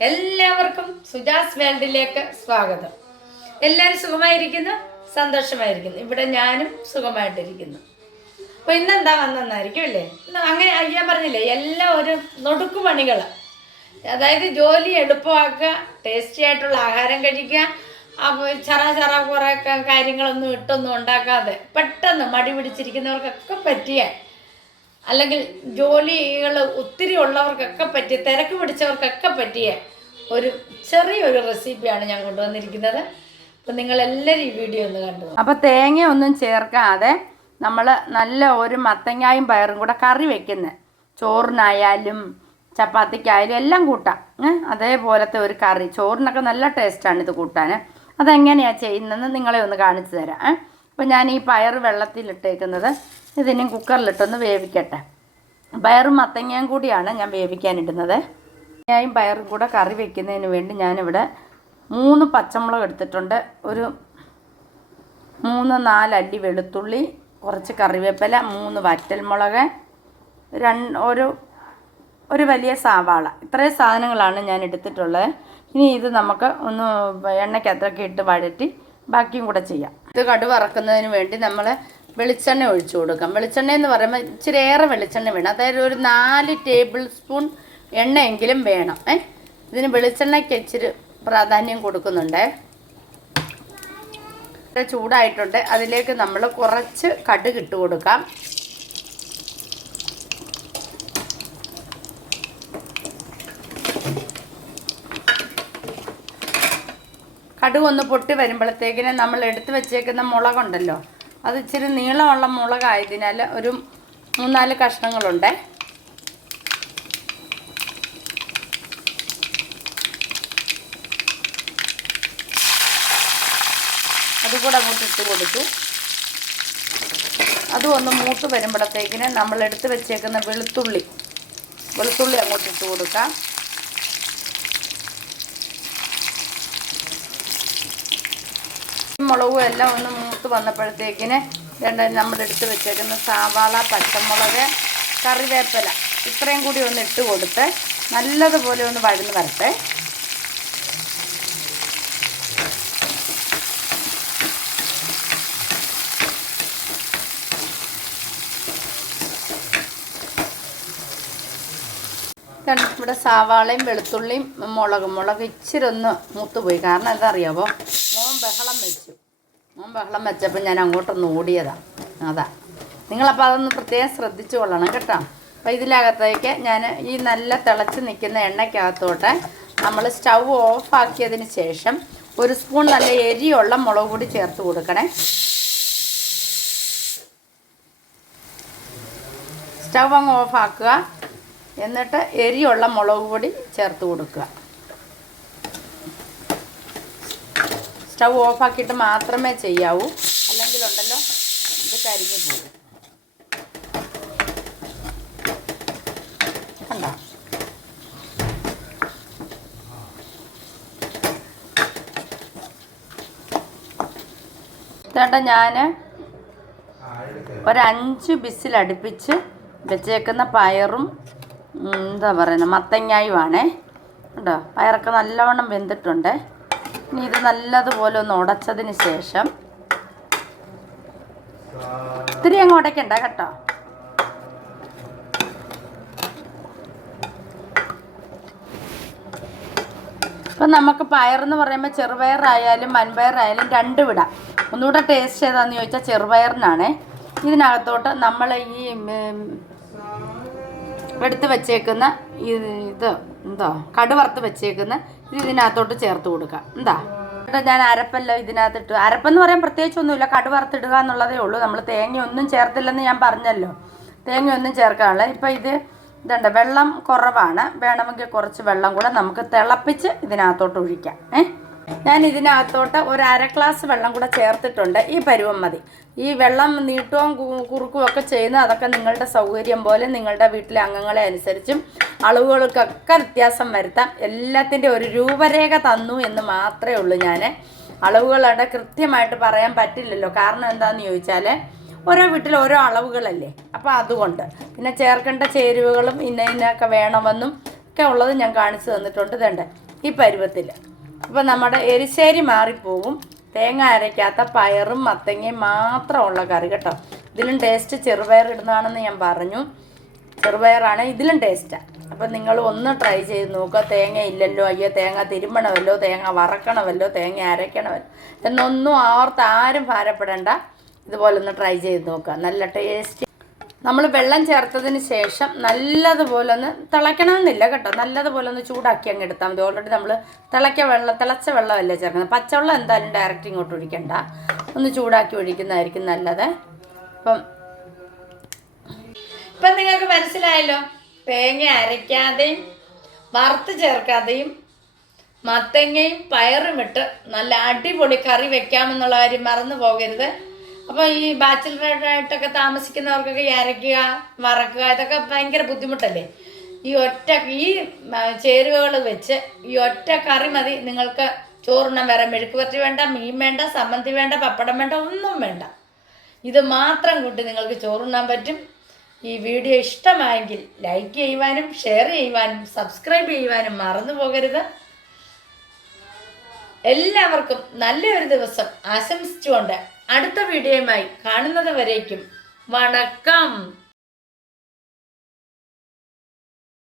എല്ലാവർക്കും സുജാസ് വേൾഡിലേക്ക് സ്വാഗതം. എല്ലാവരും സുഖമായിരിക്കുന്നു? സന്തോഷമായിരിക്കുന്നു. ഇവിടെ ഞാനും സുഖമായിട്ടിരിക്കുന്നു. അപ്പോൾ ഇന്നെന്താ വന്നെന്നായിരിക്കും അല്ലേ? അങ്ങനെ ഞാൻ പറഞ്ഞില്ലേ എല്ലാം ഒരു നൊടുക്കു പണികൾ അതായത് ജോലി എളുപ്പമാക്കുക ടേസ്റ്റി ആയിട്ടുള്ള ആഹാരം കഴിക്കുക അപ്പോൾ ചറ ചറ കുറേ കാര്യങ്ങളൊന്നും ഇട്ടൊന്നും ഉണ്ടാക്കാതെ പെട്ടെന്ന് മടി പിടിച്ചിരിക്കുന്നവർക്കൊക്കെ പറ്റിയ അല്ലെങ്കിൽ ജോലികൾ ഒത്തിരി ഉള്ളവർക്കൊക്കെ പറ്റിയ തിരക്ക് പിടിച്ചവർക്കൊക്കെ പറ്റിയ ഒരു ചെറിയൊരു റെസിപ്പിയാണ് ഞാൻ കൊണ്ടുവന്നിരിക്കുന്നത്. അപ്പം നിങ്ങളെല്ലാവരും ഈ വീഡിയോ ഒന്ന് കണ്ടു അപ്പോൾ തേങ്ങ ഒന്നും ചേർക്കാതെ നമ്മൾ നല്ല ഒരു മത്തങ്ങായും പയറും കൂടെ കറി വെക്കുന്നത് ചോറിനായാലും ചപ്പാത്തിക്കായാലും എല്ലാം കൂട്ടാം. അതേപോലത്തെ ഒരു കറി. ചോറിനൊക്കെ നല്ല ടേസ്റ്റാണ് ഇത് കൂട്ടാൻ അതെങ്ങനെയാണ് ചെയ്യുന്നതെന്ന് നിങ്ങളെ ഒന്ന് കാണിച്ചു തരാം? അപ്പോൾ ഞാൻ ഈ പയർ വെള്ളത്തിലിട്ടേക്കുന്നത് ഇതിനും കുക്കറിലിട്ടൊന്ന് വേവിക്കട്ടെ. പയറും മത്തങ്ങയും കൂടിയാണ് ഞാൻ വേവിക്കാനിടുന്നത്. മത്തങ്ങയും പയറും കൂടെ കറി വെക്കുന്നതിന് വേണ്ടി ഞാനിവിടെ മൂന്ന് പച്ചമുളക് എടുത്തിട്ടുണ്ട്. ഒരു മൂന്ന് നാല് നാലല്ലി വെളുത്തുള്ളി കുറച്ച് കറിവേപ്പില മൂന്ന് വറ്റൽമുളക് രണ്ട് ഒരു ഒരു വലിയ സവാള. ഇത്രയും സാധനങ്ങളാണ് ഞാൻ എടുത്തിട്ടുള്ളത്. ഇനി ഇത് നമുക്ക് ഒന്ന് എണ്ണയ്ക്കകത്തൊക്കെ ഇട്ട് വഴറ്റി ബാക്കിയും കൂടെ ചെയ്യാം. ഇത് കടുവറക്കുന്നതിന് വേണ്ടി നമ്മൾ വെളിച്ചെണ്ണ ഒഴിച്ചു കൊടുക്കാം. വെളിച്ചെണ്ണ എന്ന് പറയുമ്പോൾ ഇച്ചിരി ഏറെ വെളിച്ചെണ്ണ വേണം. അതായത് ഒരു നാല് ടേബിൾ സ്പൂൺ എണ്ണയെങ്കിലും വേണം. ഏ? ഇതിന് വെളിച്ചെണ്ണയ്ക്ക് ഇച്ചിരി പ്രാധാന്യം കൊടുക്കുന്നുണ്ടേ. ചൂടായിട്ടുണ്ട്. അതിലേക്ക് നമ്മൾ കുറച്ച് കടുക് ഇട്ട് കൊടുക്കാം. കടുക് ഒന്ന് പൊട്ടി വരുമ്പോഴത്തേക്കിന് നമ്മൾ എടുത്തു വെച്ചേക്കുന്ന മുളകുണ്ടല്ലോ അത് ഇച്ചിരി നീളമുള്ള മുളകായതിനാൽ ഒരു മൂന്നാൽ കഷ്ണങ്ങളുണ്ട്. അതുകൂടെ അങ്ങോട്ട് ഇട്ട് കൊടുത്തു. അതും ഒന്ന് മൂത്ത് വരുമ്പോഴത്തേക്കിന് നമ്മൾ എടുത്ത് വെച്ചേക്കുന്ന വെളുത്തുള്ളി വെളുത്തുള്ളി അങ്ങോട്ട് ഇട്ട് കൊടുക്കാം. മുളകും എല്ലാം ഒന്ന് മൂത്ത് വന്നപ്പോഴത്തേക്കിന് രണ്ട് നമ്മൾ എടുത്ത് വെച്ചേക്കുന്ന സവാള പച്ചമുളക് കറിവേപ്പില ഇത്രയും കൂടി ഒന്ന് ഇട്ട് കൊടുത്ത് നല്ലതുപോലെ ഒന്ന് വഴന്ന് വരട്ടെ. ഇവിടെ സവാളയും വെളുത്തുള്ളിയും മുളകും. മുളക് ഇച്ചിരി ഒന്ന് മൂത്തുപോയി കാരണം എന്താ അറിയാമോ ബഹളം വെച്ചു. മോൻ ബഹളം വെച്ചപ്പോൾ ഞാൻ അങ്ങോട്ടൊന്ന് ഓടിയതാ. അതാ. നിങ്ങളപ്പോൾ അതൊന്ന് പ്രത്യേകം ശ്രദ്ധിച്ചു കൊള്ളണം കേട്ടോ. അപ്പോൾ ഇതിനകത്തേക്ക് ഞാൻ ഈ നല്ല തിളച്ച് നിൽക്കുന്ന എണ്ണയ്ക്കകത്തോട്ട് നമ്മൾ സ്റ്റൗ ഓഫാക്കിയതിന് ശേഷം ഒരു സ്പൂൺ നല്ല എരിയുള്ള മുളക് പൊടി ചേർത്ത് കൊടുക്കണേ. സ്റ്റൗ അങ്ങ് ഓഫാക്കുക എന്നിട്ട് എരിയുള്ള മുളക് പൊടി ചേർത്ത് കൊടുക്കുക. സ്റ്റൗ ഓഫാക്കിയിട്ട് മാത്രമേ ചെയ്യാവൂ. അല്ലെങ്കിൽ ഉണ്ടല്ലോ ഇത് കരിഞ്ഞു പോകും. കണ്ടോ? ചേട്ടാ ഞാൻ ഒരഞ്ച് ബിസിലടുപ്പിച്ച് വെച്ചേക്കുന്ന പയറും എന്താ പറയുന്നത് മത്തങ്ങായുമാണേ കേട്ടോ പയറൊക്കെ നല്ലവണ്ണം വെന്തിട്ടുണ്ട്. ഇനി ഇത് നല്ലതുപോലെ ഒന്ന് ഉടച്ചതിന് ശേഷം ഇത്തിരി അങ്ങ് ഉടയ്ക്കണ്ട കേട്ടോ. ഇപ്പം നമുക്ക് പയറെന്ന് പറയുമ്പോൾ ചെറുപയറായാലും വൻപയറായാലും രണ്ട് വിടാം. ഒന്നുകൂടെ ടേസ്റ്റ് ഏതാന്ന് ചോദിച്ചാൽ ചെറുപയറിനാണേ. ഇതിനകത്തോട്ട് നമ്മൾ ഈ എടുത്ത് വെച്ചേക്കുന്ന ഇത് എന്തോ കടുവറുത്ത് വെച്ചേക്കുന്ന. ഇത് ഇതിനകത്തോട്ട് ചേർത്ത് കൊടുക്കാം. എന്താ? എന്നിട്ട് ഞാൻ അരപ്പെല്ലാം ഇതിനകത്തിട്ട്. അരപ്പെന്ന് പറയാൻ പ്രത്യേകിച്ചൊന്നുമില്ല. കടുവറുത്തിടുക എന്നുള്ളതേ ഉള്ളൂ. നമ്മൾ തേങ്ങയൊന്നും ചേർത്തില്ലെന്ന് ഞാൻ പറഞ്ഞല്ലോ. തേങ്ങയൊന്നും ചേർക്കാനുള്ള ഇപ്പം ഇത് ഇതുണ്ട്. വെള്ളം കുറവാണ്. വേണമെങ്കിൽ കുറച്ച് വെള്ളം കൂടെ നമുക്ക് തിളപ്പിച്ച് ഇതിനകത്തോട്ട് ഒഴിക്കാം. ഏ? ഞാൻ ഇതിനകത്തോട്ട് ഒരു അര ഗ്ലാസ് വെള്ളം കൂടെ ചേർത്തിട്ടുണ്ട്. ഈ പരുവം മതി. ഈ വെള്ളം നീട്ടവും കുറുക്കും ഒക്കെ ചെയ്യുന്നത് അതൊക്കെ നിങ്ങളുടെ സൗകര്യം പോലെ നിങ്ങളുടെ വീട്ടിലെ അംഗങ്ങളെ അനുസരിച്ചും അളവുകൾക്കൊക്കെ വ്യത്യാസം വരുത്താം. എല്ലാത്തിന്റെ ഒരു രൂപരേഖ തന്നു എന്ന് മാത്രമേ ഉള്ളൂ ഞാൻ അളവുകളുടെ കൃത്യമായിട്ട് പറയാൻ പറ്റില്ലല്ലോ. കാരണം എന്താണെന്ന് ചോദിച്ചാൽ ഓരോ വീട്ടിൽ ഓരോ അളവുകളല്ലേ? അപ്പോൾ അതുകൊണ്ട്. പിന്നെ ചേർക്കേണ്ട ചേരുവകളും ഇന്ന ഇന്നൊക്കെ വേണമെന്നും ഒക്കെ ഉള്ളത് ഞാൻ കാണിച്ചു തന്നിട്ടുണ്ട്. ഇതേണ്ട ഈ പരുവത്തിൽ അപ്പം നമ്മുടെ എരിശ്ശേരി മാറിപ്പോകും തേങ്ങ അരയ്ക്കാത്ത പയറും മത്തങ്ങയും മാത്രമുള്ള കറി കേട്ടോ. ഇതിലും ടേസ്റ്റ് ചെറുപയർ ഇടുന്നതാണെന്ന് ഞാൻ പറഞ്ഞു. ചെറുപയറാണ് ഇതിലും ടേസ്റ്റാണ് അപ്പം നിങ്ങൾ ഒന്ന് ട്രൈ ചെയ്ത് നോക്കുക. തേങ്ങ ഇല്ലല്ലോ അയ്യോ തേങ്ങ തിരുമ്മണമല്ലോ തേങ്ങ വറക്കണമല്ലോ തേങ്ങ അരയ്ക്കണമല്ലോ എന്നൊന്നും ആർത്ത് ആരും ഭാരപ്പെടേണ്ട. ഇതുപോലെ ഒന്ന് ട്രൈ ചെയ്ത് നോക്കുക. നല്ല ടേസ്റ്റ് നമ്മൾ വെള്ളം ചേർത്തതിന് ശേഷം നല്ലതുപോലെ ഒന്ന് തിളയ്ക്കണമെന്നില്ല കേട്ടോ. നല്ലതുപോലെ ഒന്ന് ചൂടാക്കി അങ്ങ് എടുത്താൽ മതി. ഓൾറെഡി നമ്മൾ തിളയ്ക്ക വെള്ളം തിളച്ച വെള്ളമല്ലേ ചേർക്കുന്നത്. പച്ചവെള്ളം എന്തായാലും ഡയറക്റ്റ് ഇങ്ങോട്ട് ഒഴിക്കണ്ട. ഒന്ന് ചൂടാക്കി ഒഴിക്കുന്നതായിരിക്കും നല്ലത്. അപ്പം ഇപ്പം നിങ്ങൾക്ക് മനസ്സിലായല്ലോ? തേങ്ങ അരയ്ക്കാതെയും വറുത്ത് ചേർക്കാതെയും മത്തങ്ങയും പയറും ഇട്ട് നല്ല അടിപൊളി കറി വെക്കാമെന്നുള്ള കാര്യം മറന്നു പോകരുത്. അപ്പോൾ ഈ ബാച്ചിലറായിട്ടൊക്കെ താമസിക്കുന്നവർക്കൊക്കെ ഇരക്കുക വറക്കുക ഇതൊക്കെ ഭയങ്കര ബുദ്ധിമുട്ടല്ലേ? ഈ ഒറ്റ ഈ ചേരുവകൾ വെച്ച് ഈ ഒറ്റ കറി മതി. നിങ്ങൾക്ക് ചോറുണ്ണം വേറെ മെഴുക്ക് പറ്റി വേണ്ട മീൻ വേണ്ട സമ്മന്തി വേണ്ട പപ്പടം വേണ്ട ഒന്നും വേണ്ട. ഇത് മാത്രം കൂട്ടി നിങ്ങൾക്ക് ചോറുണ്ണാൻ പറ്റും. ഈ വീഡിയോ ഇഷ്ടമായെങ്കിൽ ലൈക്ക് ചെയ്യുവാനും ഷെയർ ചെയ്യുവാനും സബ്സ്ക്രൈബ് ചെയ്യുവാനും മറന്നു പോകരുത്. എല്ലാവർക്കും നല്ലൊരു ദിവസം ആശംസിച്ചുകൊണ്ട് അടുത്ത വീഡിയോയുമായി കാണുന്നത് വരേക്കും. വണക്കം.